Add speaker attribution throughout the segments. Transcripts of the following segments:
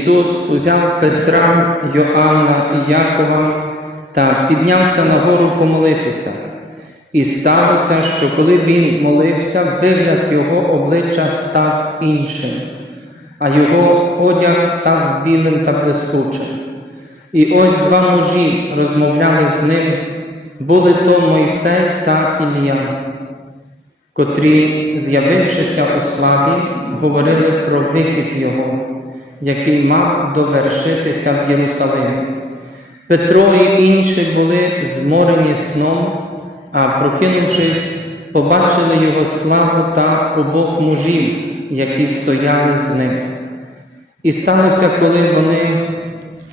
Speaker 1: Ісус узяв Петра, Йоанна і Якова та піднявся на гору помолитися. І сталося, що коли він молився, вигляд його обличчя став іншим, а його одяг став білим та блискучим. І ось два мужі розмовляли з ним, були то Мойсей та Ілля, котрі, з'явившися у славі, говорили про вихід його, який мав довершитися в Єрусалимі. Петро і інші були зморені сном, а прокинувшись, побачили його славу та обох мужів, які стояли з ним. І сталося, коли вони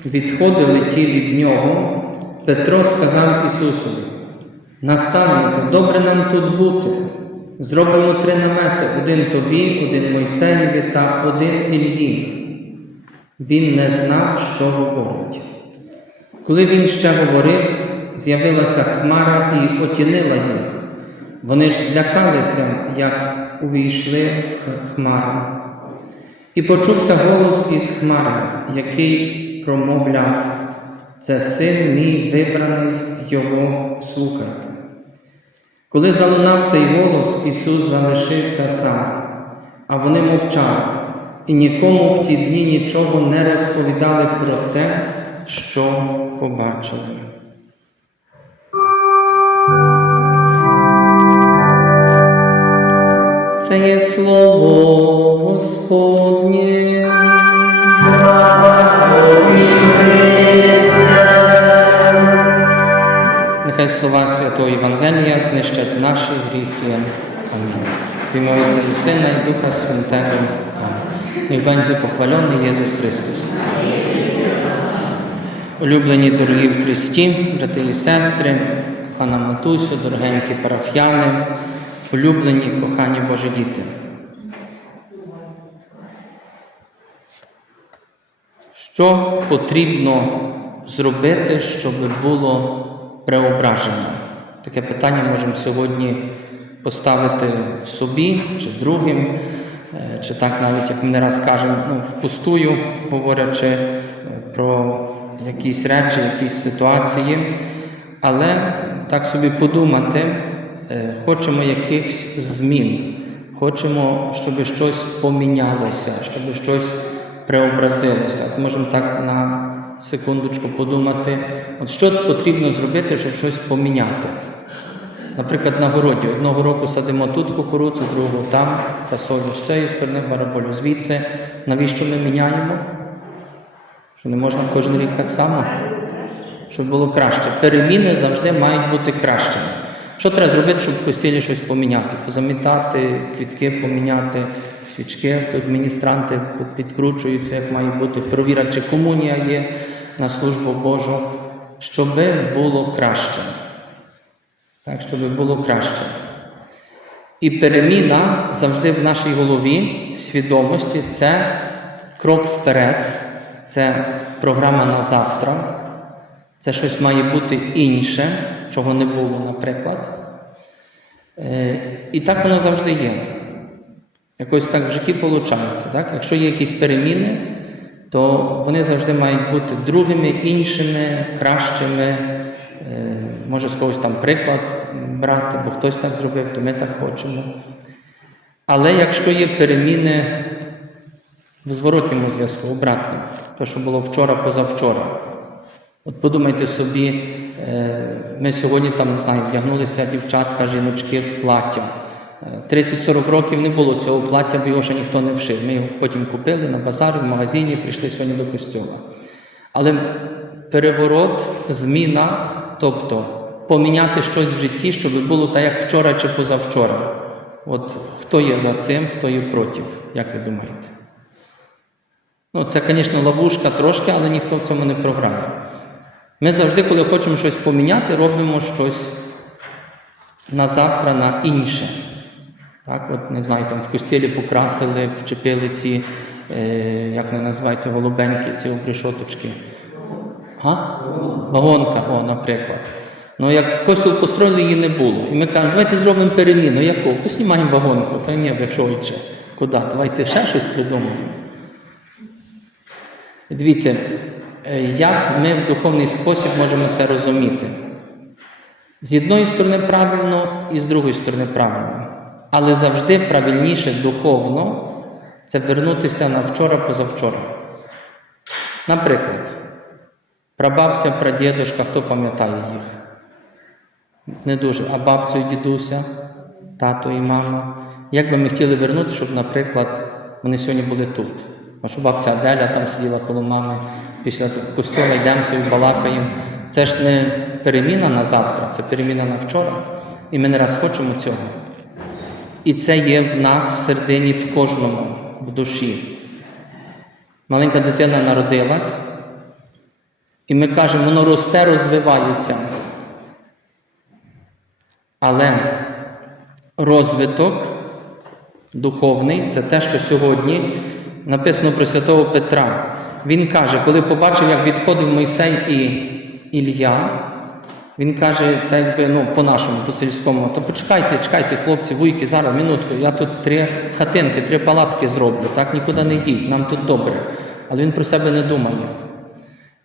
Speaker 1: відходили ті від нього, Петро сказав Ісусові, наставнику, добре нам тут бути. Зробимо три намети: один тобі, один Мойсеєві та один Іллі. Він не знав, що говорить. Коли він ще говорив, з'явилася хмара і отінила їх. Вони ж злякалися, як увійшли в хмару. І почувся голос із хмари, який промовляв, це син мій вибраний, його слухайте. Коли залунав цей голос, Ісус залишився сам, а вони мовчали, і нікому в ті дні нічого не розповідали про те, що побачили. Це є слово Господнє. Нехай слова Святого Євангелія знищать наші гріхи. Амінь. В і Сина і Духа Святого. Нech będzie pochwalony Jezus Chrystus. Улюблені дорогі в Христі, брати і сестри, пана Матусю, дорогенькі парафіяни, улюблені, кохані Божі діти. Що потрібно зробити, щоб було преображення? Таке питання можемо сьогодні поставити собі чи другим, чи так навіть, як ми не раз кажемо, ну, впустую, говорячи е, про якісь речі, якісь ситуації. Але так собі подумати, е, хочемо якихось змін, хочемо, щоб щось помінялося, щоб щось преобразилося. От можемо так на секундочку подумати, от що потрібно зробити, щоб щось поміняти. Наприклад, на городі одного року садимо тут кукурудзу, другого там, фасолю з цієї сторони, бараболю звідси. Навіщо ми міняємо? Що не можна кожен рік так само? Щоб було краще. Переміни завжди мають бути кращими. Що треба зробити, щоб в костілі щось поміняти? Позамітати, квітки поміняти, свічки, тут міністранти підкручуються, як має бути, провіра, чи комунія є на службу Божу, щоб було краще. Так, щоб було краще. І переміна завжди в нашій голові, свідомості це крок вперед, це програма на завтра, це щось має бути інше, чого не було, наприклад. Е, І так воно завжди є. Якось так в житті виходить. Так? Якщо є якісь переміни, то вони завжди мають бути другими, іншими, кращими. Е, Може з когось там приклад брати, бо хтось так зробив, то ми так хочемо. Але якщо є переміни в зворотньому зв'язку, обратно, то, що було вчора, позавчора. От подумайте собі, е, ми сьогодні там, не знаю, вдягнулися дівчатка, жіночки в плаття. Е, 30-40 років не було цього плаття, бо його ще ніхто не вшив. Ми його потім купили на базарі, в магазині, прийшли сьогодні до костюма. Але переворот, зміна, тобто поміняти щось в житті, щоб було так, як вчора чи позавчора. От хто є за цим, хто є проти, як ви думаєте? Ну, це, звісно, ловушка трошки, але ніхто в цьому не програє. Ми завжди, коли хочемо щось поміняти, робимо щось на завтра, на інше. Так, от не знаю, там в костілі покрасили, вчепили ці, е, як вони називаються, голубенькі, ці обрішоточки. Вагонка, о, наприклад. Ну, як костюл построїли, її не було. І ми кажемо, давайте зробимо переміну. Яку? Поснімаємо вагонку. Та ні, ви швидше. Куди? Давайте ще щось придумаємо. Дивіться, е, як ми в духовний спосіб можемо це розуміти. З одної сторони правильно і з другої сторони правильно. Але завжди правильніше духовно це вернутися на вчора-позавчора. Наприклад, прабабця, прадідушка, хто пам'ятає їх? Не дуже. А бабцю і дідуся, тато і мама. Як би ми хотіли вернути, щоб, наприклад, вони сьогодні були тут. А що бабця Аделя там сиділа коло мами, після костюма йдемо собі балакаємо. Це ж не переміна на завтра, це переміна на вчора. І ми не раз хочемо цього. І це є в нас всередині, в кожному, в душі. Маленька дитина народилась, і ми кажемо, воно росте, розвивається. Але розвиток духовний це те, що сьогодні написано про святого Петра. Він каже, коли побачив, як відходив Мойсей і Ілля, він каже, так якби ну, по-нашому, по-сільському, то почекайте, чекайте, хлопці, вуйки, зараз, минутку, я тут три хатинки, три палатки зроблю, так нікуди не йдіть, нам тут добре. Але він про себе не думає.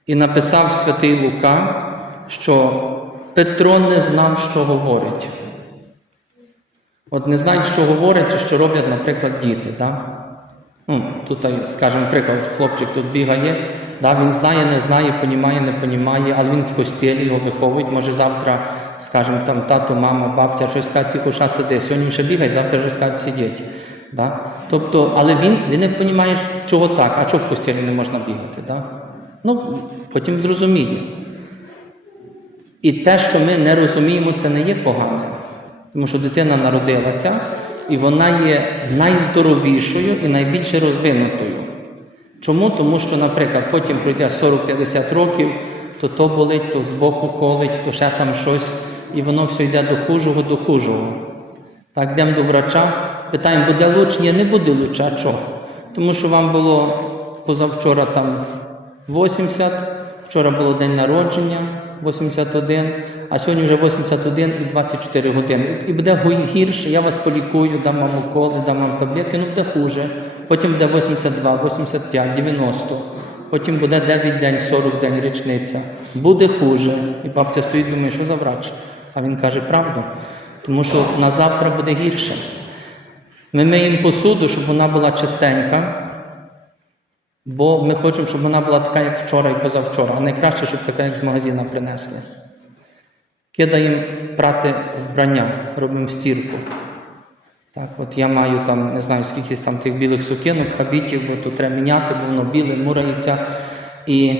Speaker 1: І написав святий Лука, що Петро не знав, що говорить. От не знають, що говорять, чи що роблять, наприклад, діти. Да? Ну, тут, скажімо, приклад, хлопчик тут бігає, да, він знає, не знає, понімає, не понімає, але він в костілі його виховують. Може завтра, скажімо, там тато, мама, бабця, щось скаже, ці коша сиди. Сьогодні ще бігає, завтра вже скажуть сидіть. Да? Тобто, але він, він не розуміє, чого так, а чого в костілі не можна бігати. Да? Ну, потім зрозуміє. І те, що ми не розуміємо, це не є погане. Тому що дитина народилася, і вона є найздоровішою і найбільше розвинутою. Чому? Тому що, наприклад, потім пройде 40-50 років, то то болить, то збоку колить, то ще там щось, і воно все йде до хужого, до хужого. Так, йдемо до врача, питаємо, буде лучше? Ні, не буде лучше, а чого? Тому що вам було позавчора там 80, вчора було день народження, 81, а сьогодні вже 81 і 24 години. І буде гірше, я вас полікую, дам вам уколи, дам вам таблетки, ну буде хуже. Потім буде 82, 85, 90. Потім буде 9 день, 40 день річниця. Буде хуже. І бабця стоїть думає, що за врач? А він каже правду. Тому що на завтра буде гірше. Ми миємо посуду, щоб вона була чистенька, бо ми хочемо, щоб вона була така, як вчора і позавчора, а найкраще, щоб така, як з магазина принесли. Кидаємо прати вбрання, робимо стірку. Так, от я маю там, не знаю, скільки там тих білих сукінок, хабітів, бо тут треба міняти, бо воно біле, мурається. І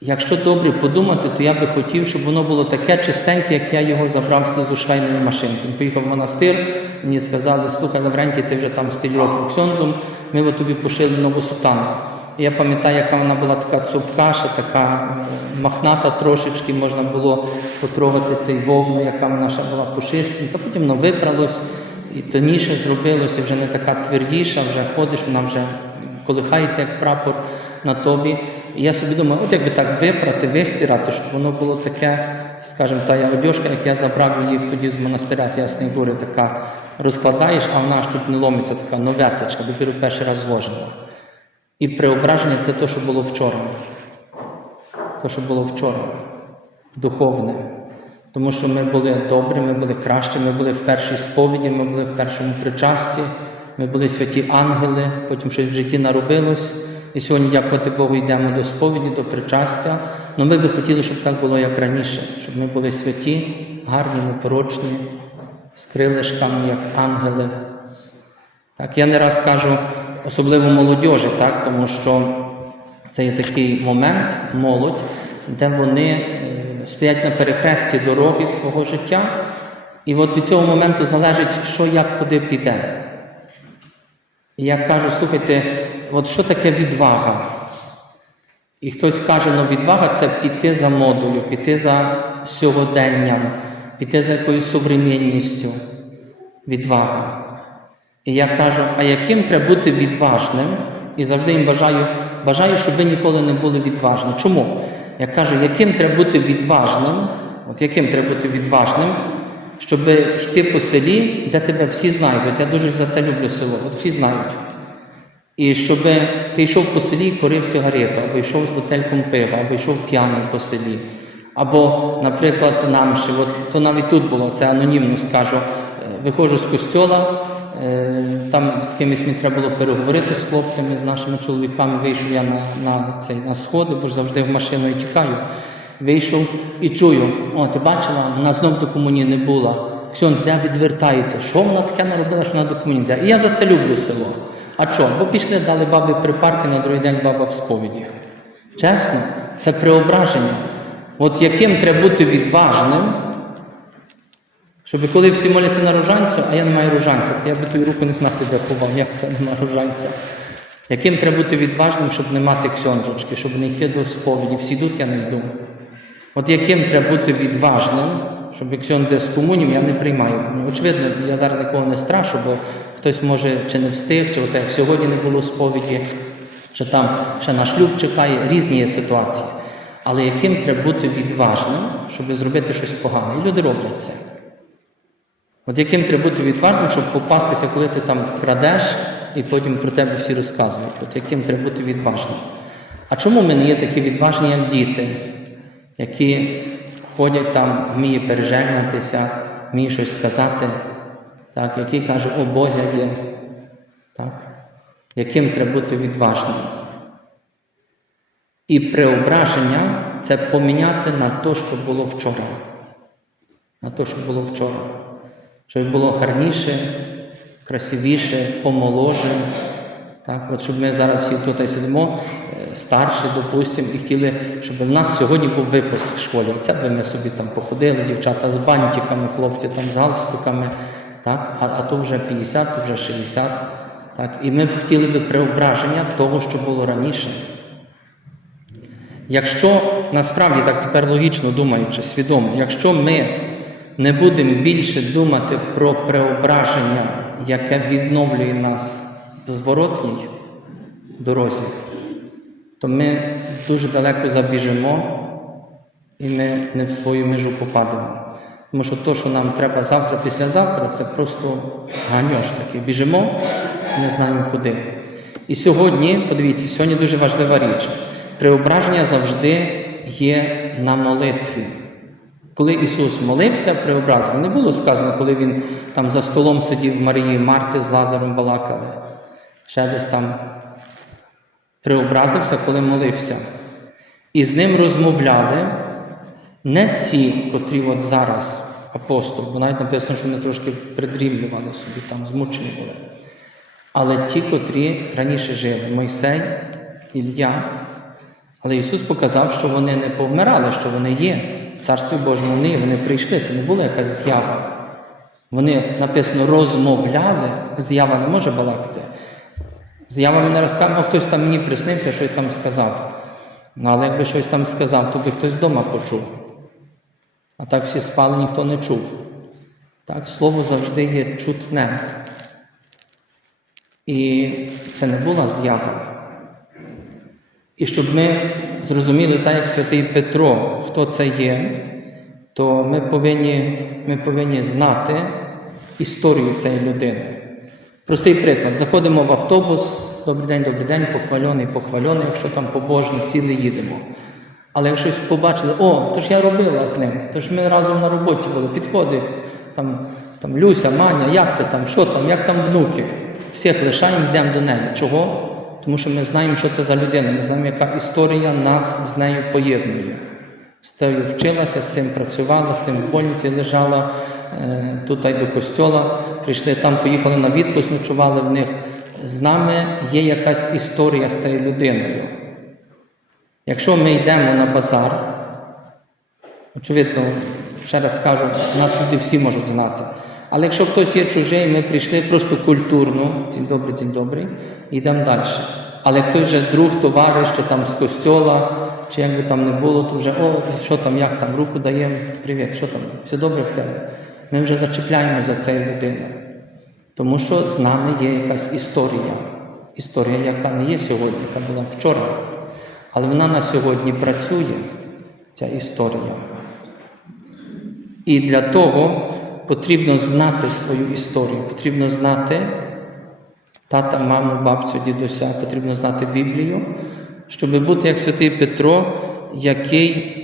Speaker 1: якщо добре подумати, то я би хотів, щоб воно було таке чистеньке, як я його забрав з швейної машинки. Поїхав в монастир, мені сказали, слухай, Лаврентій, ти вже там стиль років ми от тобі пошили нову сутану. Я пам'ятаю, яка вона була така цупка, ще така е, махната трошечки, можна було потрогати цей вовну, яка вона ще була пушистенька, потім воно випралось і тоніше зробилося, вже не така твердіша, вже ходиш, вона вже колихається, як прапор на тобі. І я собі думаю, от якби так випрати, вистирати, щоб воно було таке, скажімо, та я одежка, як я забрав її тоді з монастиря з Ясної Гори, така розкладаєш, а вона аж тут не ломиться, така новесечка, допіру перший раз зложена. І преображення це те, що було вчора. Те, що було вчора. Духовне. Тому що ми були добрі, ми були кращі, ми були в першій сповіді, ми були в першому причасті, ми були святі ангели, потім щось в житті наробилось. І сьогодні, дякувати Богу, йдемо до сповіді, до причастя. Ну ми би хотіли, щоб так було, як раніше, щоб ми були святі, гарні, непорочні, з крилишками, як ангели. Так, я не раз кажу, особливо молодіжі, так, тому що це є такий момент, молодь, де вони е, стоять на перехресті дороги свого життя, і от від цього моменту залежить, що як куди піде. І я кажу, слухайте, от що таке відвага? І хтось каже, ну відвага це піти за модою, піти за сьогоденням, піти за якоюсь современністю. відвага. І я кажу, а яким треба бути відважним? І завжди їм бажаю, бажаю, щоб ви ніколи не були відважні. Чому? Я кажу, яким треба бути відважним, от яким треба бути відважним, щоб йти по селі, де тебе всі знають. Я дуже за це люблю село, от всі знають. І щоб ти йшов по селі і курив сигарету, або йшов з бутельком пива, або йшов п'яний по селі. Або, наприклад, нам ще, от, то навіть тут було, це анонімно скажу, е, виходжу з костьола, е, там з кимось мені треба було переговорити з хлопцями, з нашими чоловіками. Вийшов я на, на, цей, на сходи, бо ж завжди в машину і тікаю. Вийшов і чую, о, ти бачила, вона знов до комунії не була. Ксьон де відвертається. Що вона таке наробила, що вона до комунії йде? І я за це люблю село. А що? Бо пішли, дали бабі припарки, на другий день баба в сповіді. Чесно, це преображення. От яким треба бути відважним, щоб коли всі моляться на рожанцю, а я не маю рожанця, то я би ту руку не знати, де ховав, як це нема рожанця. Яким треба бути відважним, щоб не мати ксьонджочки, щоб не йти до сповіді, всі йдуть, я не йду. От яким треба бути відважним, щоб ксьон де з комунім, я не приймаю. Ну, Очевидно, я зараз нікого не страшу, бо хтось може чи не встиг, чи от як сьогодні не було сповіді, чи там ще на шлюб чекає, різні є ситуації. Але яким треба бути відважним, щоб зробити щось погане. І люди роблять це. От яким треба бути відважним, щоб попастися, коли ти там крадеш, і потім про тебе всі розказують. От яким треба бути відважним. А чому ми не є такі відважні, як діти, які ходять там, вміє пережегнатися, вміє щось сказати, так, які кажуть, о Бозя є. Так? Яким треба бути відважним? І преображення це поміняти на те, що було вчора. На те, що було вчора. Щоб було гарніше, красивіше, помоложе. Так, от щоб ми зараз всі тут сидимо, е, старші, допустимо, і хотіли, щоб в нас сьогодні був випуск в школі. Це би ми собі там походили, дівчата з бантиками, хлопці там з галстуками, так, а, а то вже 50, то вже 60. Так, і ми б хотіли би преображення того, що було раніше. Якщо насправді так тепер логічно думаючи, свідомо, якщо ми не будемо більше думати про преображення, яке відновлює нас в зворотній дорозі, то ми дуже далеко забіжимо і ми не в свою межу попадемо. Тому що то, що нам треба завтра, післязавтра, це просто ганьош такий. Біжимо, не знаємо куди. І сьогодні, подивіться, сьогодні дуже важлива річ. Преображення завжди є на молитві. Коли Ісус молився, преобразив. Не було сказано, коли Він там за столом сидів Марії Марти з Лазаром балакали. Ще десь там преобразився, коли молився. І з ним розмовляли не ці, котрі от зараз апостол, бо навіть написано, що вони трошки придрівнювали собі, там змучені були. Але ті, котрі раніше жили, Мойсей, Ілля. Але Ісус показав, що вони не повмирали, що вони є. В Царстві Божому вони є, вони прийшли. Це не була якась з'ява. Вони написано розмовляли, з'ява не може балакати. З'ява мене розказав, ну хтось там мені приснився, щось там сказав. Ну, але якби щось там сказав, то би хтось вдома почув. А так всі спали, ніхто не чув. Так, слово завжди є чутне. І це не була з'ява. І щоб ми зрозуміли, так як святий Петро, хто це є, то ми повинні, ми повинні знати історію цієї людини. Простий приклад. Заходимо в автобус, добрий день, добрий день, похвальоний, похвальоний, якщо там побожні, сіли, їдемо. Але якщо побачили, о, то ж я робила з ним, то ж ми разом на роботі були, підходить, там, там Люся, Маня, як ти там, що там, як там внуки. Всіх лишаємо, йдемо до неї. Чого? Тому що ми знаємо, що це за людина, ми знаємо, яка історія нас з нею поєднує. З тою вчилася, з цим працювала, з тим в больниці лежала, е, тут й до костьола, прийшли там, поїхали на відпуск, ночували в них. З нами є якась історія з цією людиною. Якщо ми йдемо на базар, очевидно, ще раз скажу, нас люди всі можуть знати. Але якщо хтось є чужий, ми прийшли просто культурно, день добрий, день добрий, йдемо далі. Але хтось вже друг, товариш, чи там з костьола, чи як би там не було, то вже о, що там, як там, руку даємо, привіт, що там, все добре в тебе. Ми вже зачіпляємо за цією людиною. Тому що з нами є якась історія. Історія, яка не є сьогодні, яка була вчора. Але вона на сьогодні працює, ця історія. І для того потрібно знати свою історію, потрібно знати тата, маму, бабцю, дідуся, потрібно знати Біблію, щоб бути як святий Петро, який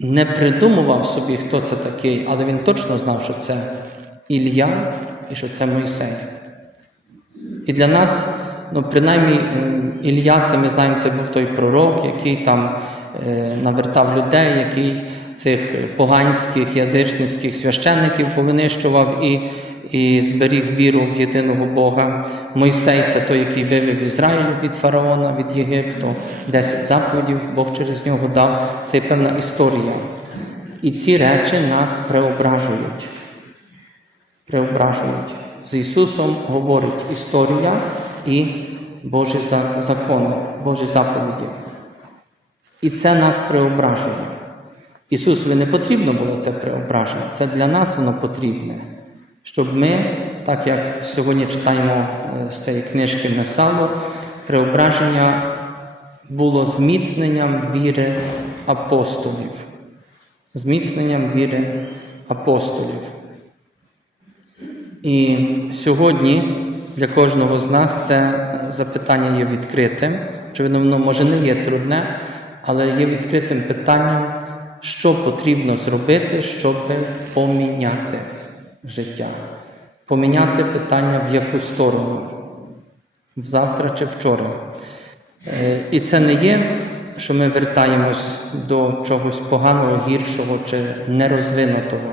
Speaker 1: не придумував собі, хто це такий, але він точно знав, що це Ілля і що це Мойсей. І для нас, ну, принаймні, м, Ілля, це ми знаємо, це був той пророк, який там е, навертав людей, який цих поганських язичницьких священників повинищував і, і зберіг віру в єдиного Бога. Мойсей це той, який вивів Ізраїль від фараона, від Єгипту, десять заповідів Бог через нього дав. Це певна історія. І ці речі нас преображують преображують. З Ісусом говорить історія і Божі закони, Божі заповіді. І це нас преображує. Ісусові не потрібно було це преображення, це для нас воно потрібне. Щоб ми, так як сьогодні читаємо е, з цієї книжки Месало, преображення було зміцненням віри апостолів. Зміцненням віри апостолів. І сьогодні для кожного з нас це запитання є відкритим. Очевидно, воно може не є трудне, але є відкритим питанням, що потрібно зробити, щоб поміняти життя. Поміняти питання в яку сторону? Завтра чи вчора. Е, І це не є, що ми вертаємось до чогось поганого, гіршого чи нерозвинутого.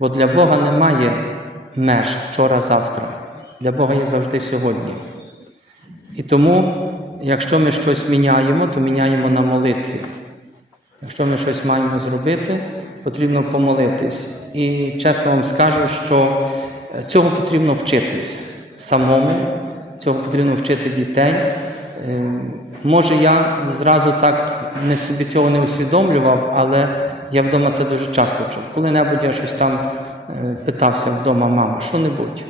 Speaker 1: Бо для Бога немає меж вчора-завтра. Для Бога є завжди сьогодні. І тому, якщо ми щось міняємо, то міняємо на молитві. Якщо ми щось маємо зробити, потрібно помолитись. І чесно вам скажу, що е, цього потрібно вчитись самому, цього потрібно вчити дітей. Е, Може, я зразу так не собі цього не усвідомлював, але я вдома це дуже часто чув. Коли-небудь я щось там е, питався вдома, мама, що-небудь.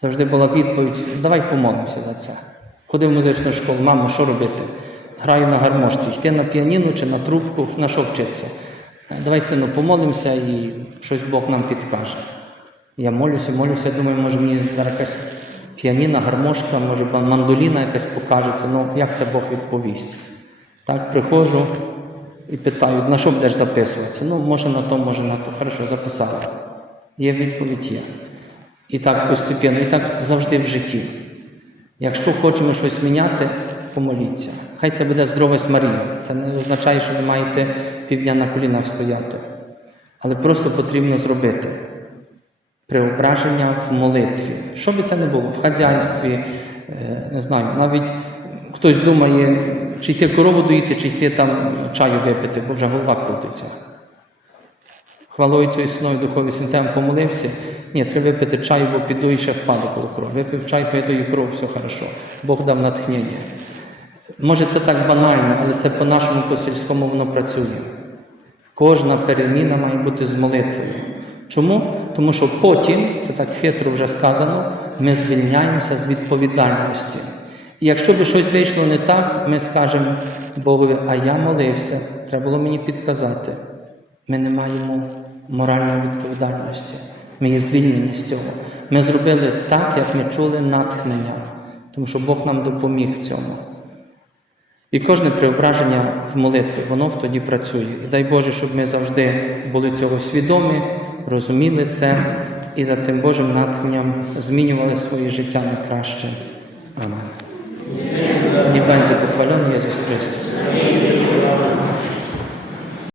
Speaker 1: Завжди була відповідь: давай помолимося за це. Ходив в музичну школу, мама, що робити? Граю на гармошці, йти на піаніно чи на трубку, на що вчитися? «Е, Давай, сину, помолимося і щось Бог нам підкаже. Я молюся, молюся, думаю, може мені зараз якась піаніна, гармошка, може мандоліна якась покажеться. Ну, як це Бог відповість? Так, приходжу і питаю, на що будеш записуватися? Ну, може на то, може на то. Хорошо, записала. Є відповідь є. І так постепенно, і так завжди в житті. Якщо хочемо щось міняти, помоліться. Хай це буде здоровість Марія. Це не означає, що ви маєте півдня на колінах стояти. Але просто потрібно зробити преображення в молитві. Що би це не було, в хазяйстві, е, не знаю, навіть хтось думає, чи йти корову доїти, чи йти там чаю випити, бо вже голова крутиться. Хвалою цією синою духові святем помолився. Ні, треба випити чаю, бо піду і ще впаду коло кров. Випив чай, пойду і кров, все хорошо. Бог дав натхнення. Може, це так банально, але це по-нашому, по-сільському воно працює. Кожна переміна має бути з молитвою. Чому? Тому що потім, це так хитро вже сказано, ми звільняємося з відповідальності. І якщо би щось вийшло не так, ми скажемо Богові, а я молився, треба було мені підказати. Ми не маємо моральної відповідальності. Ми є звільнені з цього. Ми зробили так, як ми чули натхнення, тому що Бог нам допоміг в цьому. І кожне преображення в молитві, воно тоді працює. І дай Боже, щоб ми завжди були цього свідомі, розуміли це і за цим Божим натхненням змінювали своє життя на краще. Амен. І пенсі Ісус.